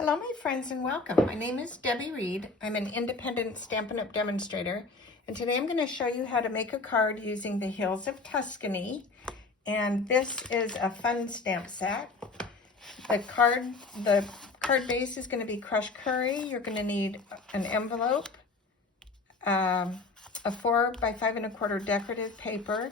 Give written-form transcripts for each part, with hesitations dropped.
Hello my friends and welcome. My name is Debbie Reed. I'm an independent Stampin' Up! Demonstrator, and today I'm going to show you how to make a card using the Hills of Tuscany. And this is a fun stamp set. The card base is going to be crushed curry. You're going to need an envelope, a 4 by 5 1/4 decorative paper.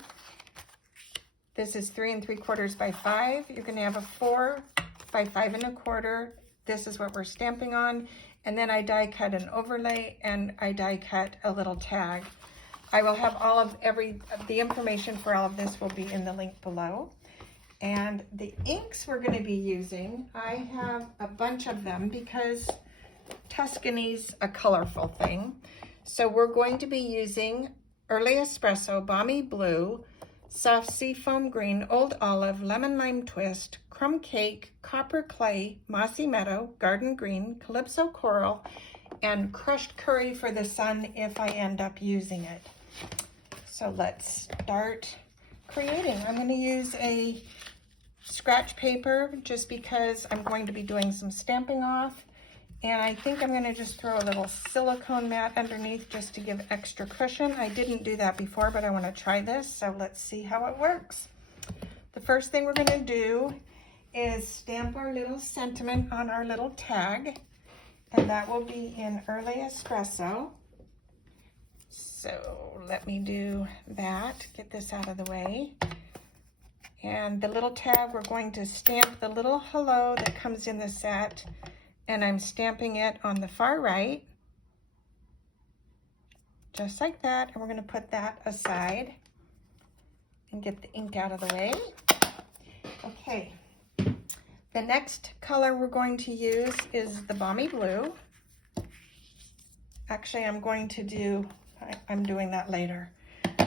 This is 3 3/4 by 5. You're going to have a 4 by 5 1/4. This is what we're stamping on, and then I die cut an overlay and I die cut a little tag. I will have all of the information for all of this will be in the link below. And the inks we're going to be using, I have a bunch of them because Tuscany's a colorful thing. So we're going to be using Early Espresso, Balmy Blue, Soft Seafoam Green, Old Olive, Lemon Lime Twist, Crumb Cake, Copper Clay, Mossy Meadow, Garden Green, Calypso Coral, and Crushed Curry for the sun if I end up using it. So let's start creating. I'm going to use a scratch paper just because I'm going to be doing some stamping off. And I think I'm going to just throw a little silicone mat underneath just to give extra cushion. I didn't do that before, but I want to try this, so let's see how it works. The first thing we're going to do is stamp our little sentiment on our little tag, and that will be in Early Espresso. So let me do that, get this out of the way. And the little tag, we're going to stamp the little hello that comes in the set, and I'm stamping it on the far right, just like that. And we're going to put that aside and get the ink out of the way. Okay, the next color we're going to use is the Balmy Blue. Actually, I'm doing that later.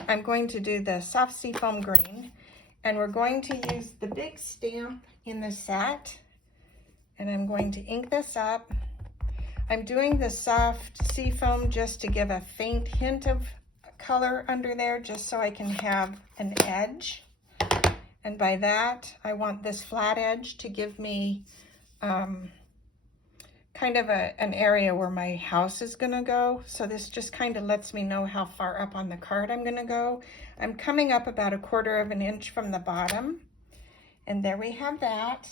I'm going to do the Soft Seafoam Green, and we're going to use the big stamp in the set. And I'm going to ink this up. I'm doing the soft seafoam just to give a faint hint of color under there, just so I can have an edge. And by that, I want this flat edge to give me kind of an area where my house is gonna go. So this just kind of lets me know how far up on the card I'm gonna go. I'm coming up about 1/4 of an inch from the bottom. And there we have that.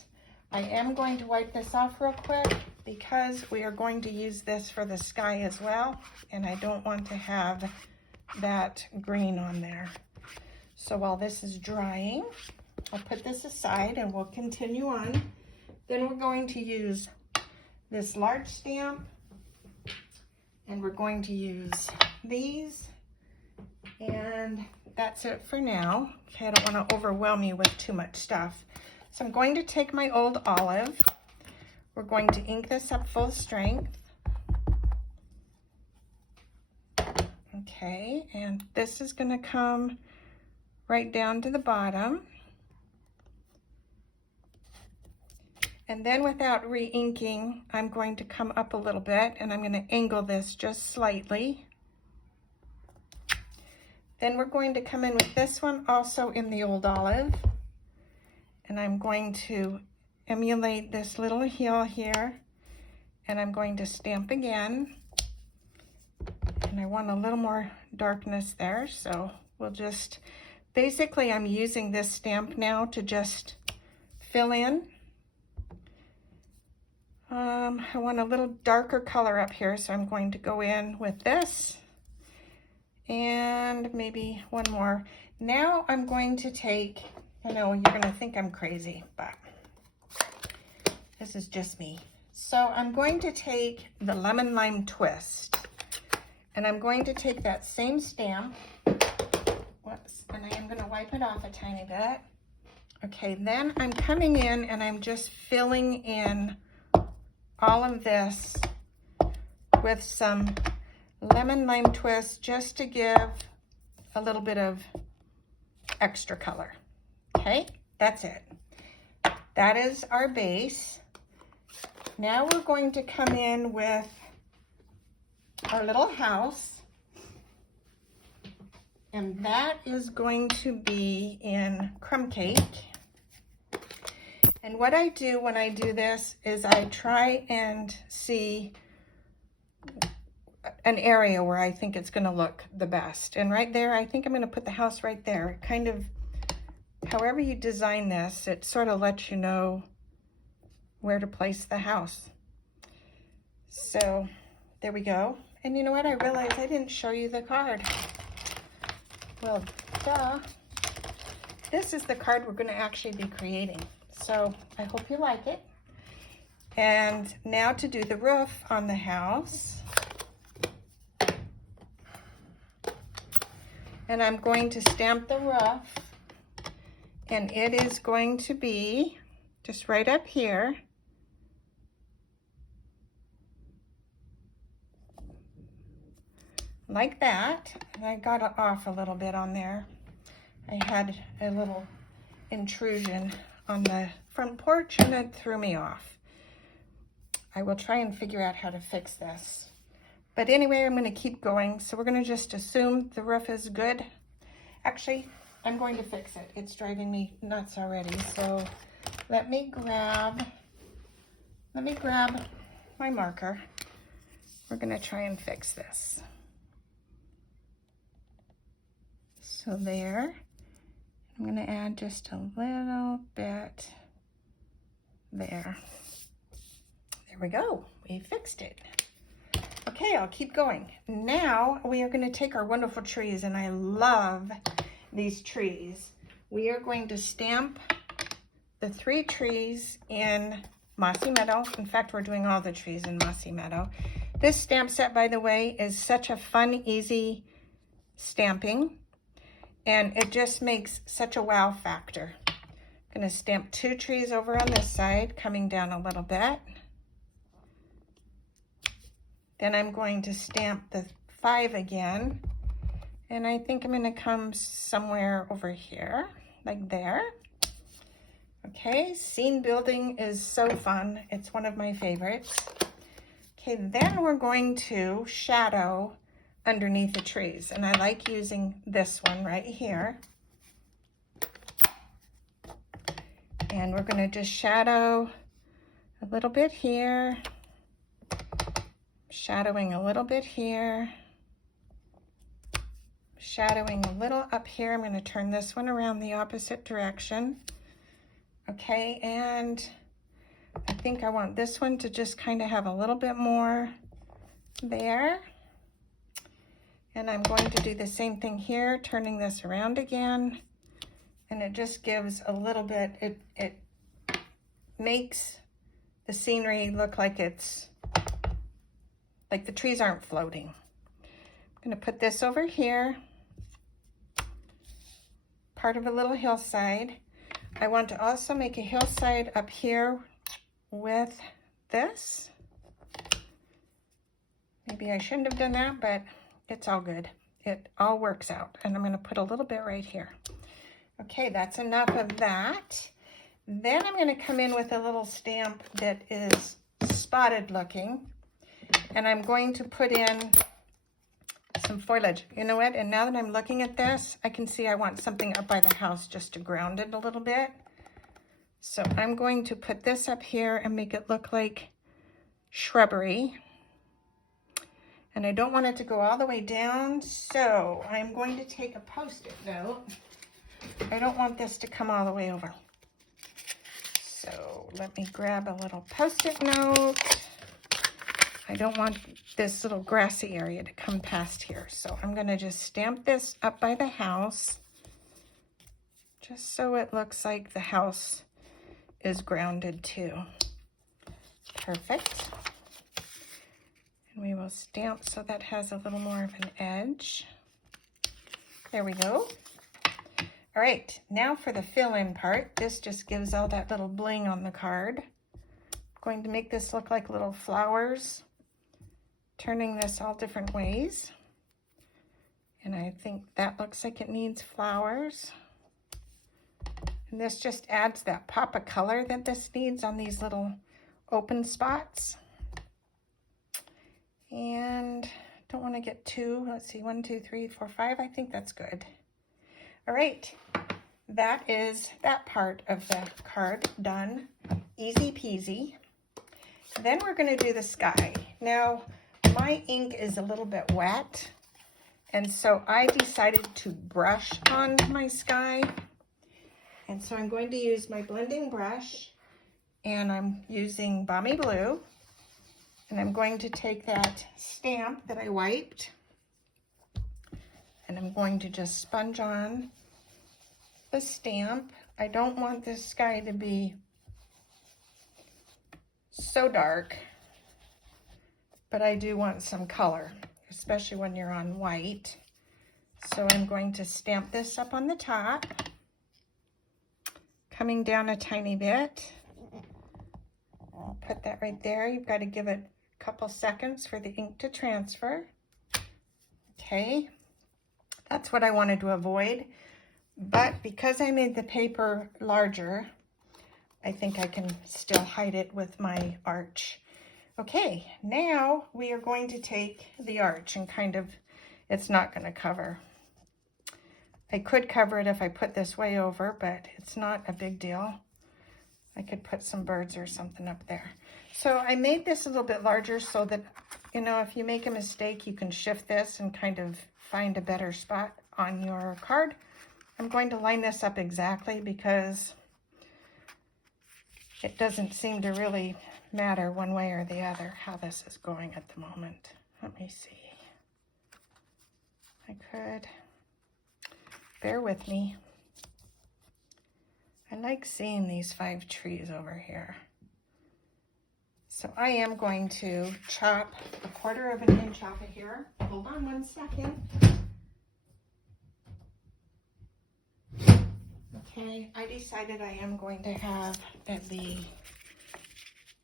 I am going to wipe this off real quick because we are going to use this for the sky as well, and I don't want to have that green on there. So while this is drying, I'll put this aside and we'll continue on. Then we're going to use this large stamp, and we're going to use these, and that's it for now. Okay, I don't want to overwhelm you with too much stuff. So I'm going to take my Old Olive. We're going to ink this up full strength. Okay, and this is going to come right down to the bottom. And then without re-inking, I'm going to come up a little bit, and I'm going to angle this just slightly. Then we're going to come in with this one also in the Old Olive. And I'm going to emulate this little heel here, and I'm going to stamp again. And I want a little more darkness there, so we'll just, basically I'm using this stamp now to just fill in. I want a little darker color up here, so I'm going to go in with this and maybe one more. Now I'm going to take, I know you're going to think I'm crazy, but this is just me. So I'm going to take the Lemon Lime Twist, and I'm going to take that same stamp, and I am going to wipe it off a tiny bit. Okay, then I'm coming in and I'm just filling in all of this with some Lemon Lime Twist just to give a little bit of extra color. Okay, that's it. That is our base. Now we're going to come in with our little house, and that is going to be in Crumb Cake. And what I do when I do this is I try and see an area where I think it's going to look the best. And right there, I think I'm going to put the house right there. Kind of, however you design this, it sort of lets you know where to place the house. So there we go. And you know what? I realized I didn't show you the card. Well, duh. This is the card we're going to actually be creating. So I hope you like it. And now to do the roof on the house. And I'm going to stamp the roof. And it is going to be just right up here. Like that. And I got it off a little bit on there. I had a little intrusion on the front porch and it threw me off. I will try and figure out how to fix this. But anyway, I'm going to keep going. So we're going to just assume the roof is good. Actually, I'm going to fix it. It's driving me nuts already. So let me grab my marker. We're going to try and fix this. So there. I'm going to add just a little bit there. There we go. We fixed it. Okay, I'll keep going. Now we are going to take our wonderful trees, and I love these trees. We are going to stamp the 3 trees in Mossy Meadow. In fact, we're doing all the trees in Mossy Meadow. This stamp set, by the way, is such a fun, easy stamping. And it just makes such a wow factor. I'm going to stamp 2 trees over on this side, coming down a little bit. Then I'm going to stamp the 5 again. And I think I'm going to come somewhere over here, like there. Okay, scene building is so fun. It's one of my favorites. Okay, then we're going to shadow underneath the trees, and I like using this one right here. And we're going to just shadow a little bit here, shadowing a little bit here, shadowing a little up here. I'm going to turn this one around the opposite direction. Okay, and I think I want this one to just kind of have a little bit more there. And I'm going to do the same thing here, turning this around again. And it just gives a little bit, it makes the scenery look like it's, like the trees aren't floating. I'm going to put this over here, part of a little hillside. I want to also make a hillside up here with this. Maybe I shouldn't have done that, but it's all good. It all works out. And I'm going to put a little bit right here. Okay, that's enough of that. Then I'm going to come in with a little stamp that is spotted looking. And I'm going to put in some foliage. You know what? And now that I'm looking at this, I can see I want something up by the house just to ground it a little bit. So I'm going to put this up here and make it look like shrubbery. And I don't want it to go all the way down, so I'm going to take a Post-it note. I don't want this to come all the way over. So let me grab a little Post-it note. I don't want this little grassy area to come past here. So I'm going to just stamp this up by the house, just so it looks like the house is grounded too. Perfect. We will stamp so that has a little more of an edge. There we go. All right, now for the fill-in part. This just gives all that little bling on the card. I'm going to make this look like little flowers, turning this all different ways. And I think that looks like it needs flowers. And this just adds that pop of color that this needs on these little open spots. And don't want to get too, let's see, 1, 2, 3, 4, 5. I think that's good. All right, that is that part of the card done. Easy peasy. Then we're going to do the sky. Now, my ink is a little bit wet, and so I decided to brush on my sky. And so I'm going to use my blending brush, and I'm using Balmy Blue. And I'm going to take that stamp that I wiped, and I'm going to just sponge on the stamp. I don't want this sky to be so dark, but I do want some color, especially when you're on white. So I'm going to stamp this up on the top, coming down a tiny bit. I'll put that right there. You've got to give it a couple seconds for the ink to transfer. Okay, that's what I wanted to avoid, but because I made the paper larger, I think I can still hide it with my arch. Okay, now we are going to take the arch and kind of, it's not going to cover. I could cover it if I put this way over, but it's not a big deal. I could put some birds or something up there. So I made this a little bit larger so that, you know, if you make a mistake, you can shift this and kind of find a better spot on your card. I'm going to line this up exactly because it doesn't seem to really matter one way or the other how this is going at the moment. Let me see. I could. Bear with me. I like seeing these 5 trees over here. So I am going to chop 1/4 of an inch off of here. Hold on one second. Okay, I decided I am going to have it be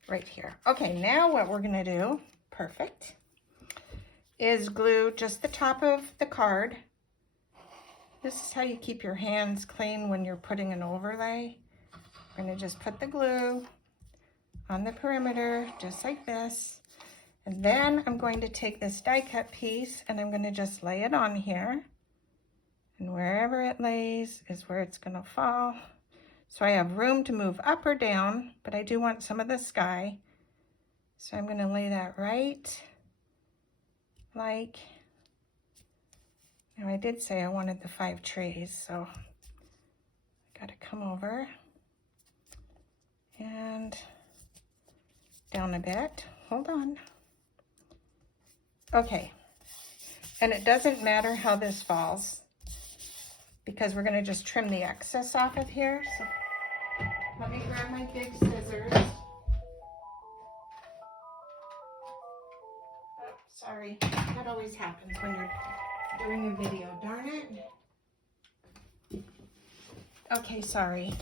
right here. Okay, now what we're gonna do, perfect, is glue just the top of the card. This is how you keep your hands clean when you're putting an overlay. We're gonna just put the glue on the perimeter, just like this. And then I'm going to take this die cut piece and I'm gonna just lay it on here. And wherever it lays is where it's gonna fall. So I have room to move up or down, but I do want some of the sky. So I'm gonna lay that right like, now I did say I wanted the 5 trees, so I gotta come over and down a bit. Hold on. Okay, and it doesn't matter how this falls because we're gonna just trim the excess off of here. So let me grab my big scissors. Oh, sorry, that always happens when you're doing a video, darn it. Okay, sorry.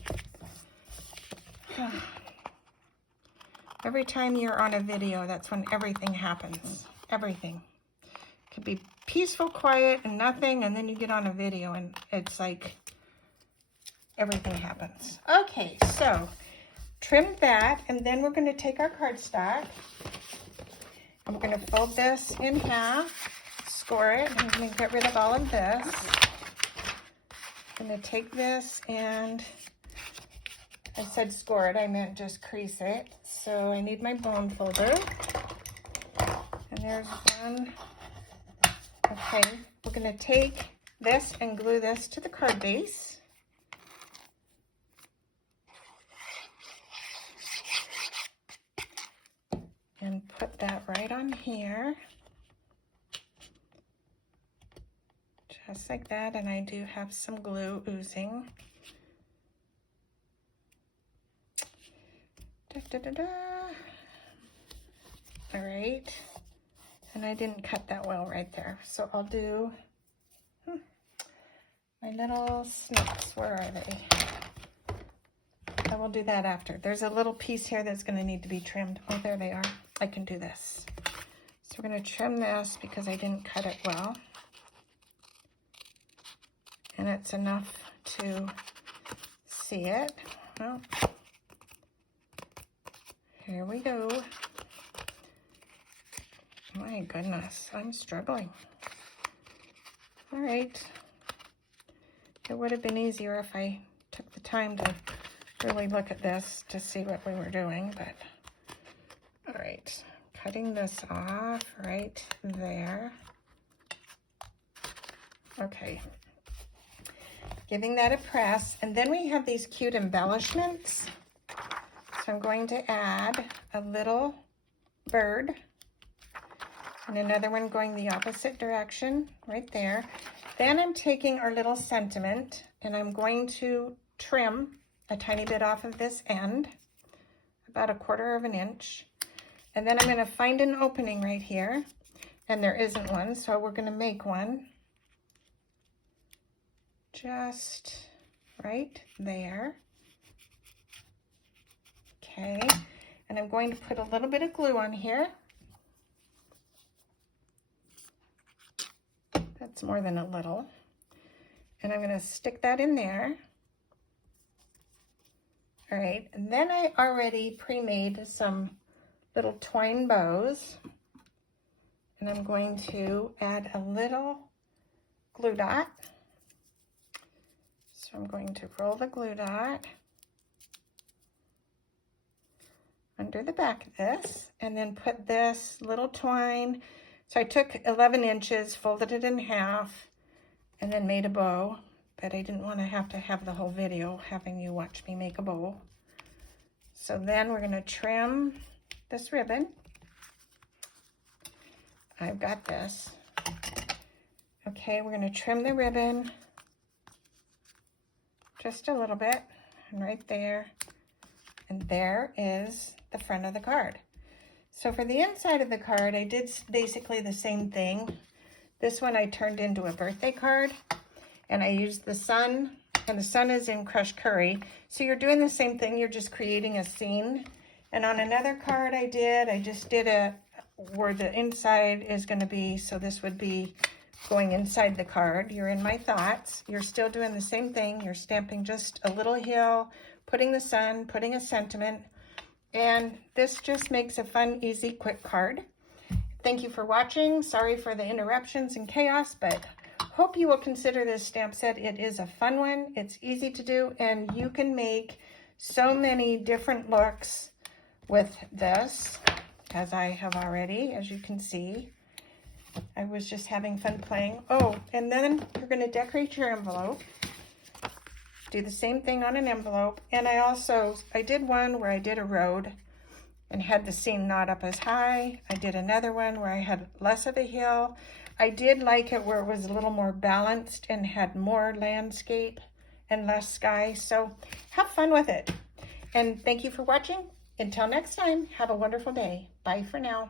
Every time you're on a video, that's when everything happens. Everything. It could be peaceful, quiet, and nothing, and then you get on a video and it's like everything happens. Okay, so trim that, and then we're going to take our cardstock and we're going to fold this in half, score it, and I'm going to get rid of all of this. I'm going to take this and I said score it, I meant just crease it. So I need my bone folder. And there's one. Okay, we're going to take this and glue this to the card base. And put that right on here. Just like that, and I do have some glue oozing. Da, da, da, da. All right, and I didn't cut that well right there, so I'll do my little snips. Where are they? I will do that after. There's a little piece here that's going to need to be trimmed. Oh, there they are. I can do this. So we're going to trim this because I didn't cut it well. And it's enough to see it. Well, here we go. My goodness, I'm struggling. All right. It would have been easier if I time to really look at this to see what we were doing, but all right, cutting this off right there. Okay, giving that a press, and then we have these cute embellishments. So I'm going to add a little bird and another one going the opposite direction right there. Then I'm taking our little sentiment and I'm going to trim a tiny bit off of this end, about 1/4 of an inch. And then I'm going to find an opening right here, and there isn't one, so we're going to make one just right there. Okay, and I'm going to put a little bit of glue on here. That's more than a little. And I'm going to stick that in there. All right, and then I already pre-made some little twine bows. And I'm going to add a little glue dot. So I'm going to roll the glue dot under the back of this, and then put this little twine. So I took 11 inches, folded it in half, and then made a bow, but I didn't want to have the whole video having you watch me make a bow. So then we're going to trim this ribbon. I've got this. Okay, we're going to trim the ribbon just a little bit, and right there. And there is the front of the card. So for the inside of the card, I did basically the same thing. This one I turned into a birthday card, and I used the sun, and the sun is in crushed curry. So you're doing the same thing, you're just creating a scene. And on another card I just did a, where the inside is gonna be, so this would be going inside the card. You're in my thoughts. You're still doing the same thing. You're stamping just a little hill, putting the sun, putting a sentiment, and this just makes a fun, easy, quick card. Thank you for watching. Sorry for the interruptions and chaos, but hope you will consider this stamp set. It is a fun one. It's easy to do, and you can make so many different looks with this, as I have already, as you can see. I was just having fun playing. Oh, and then you're going to decorate your envelope. Do the same thing on an envelope. And I did one where I did a road and had the seam not up as high. I did another one where I had less of a hill. I did like it where it was a little more balanced and had more landscape and less sky. So have fun with it. And thank you for watching. Until next time, have a wonderful day. Bye for now.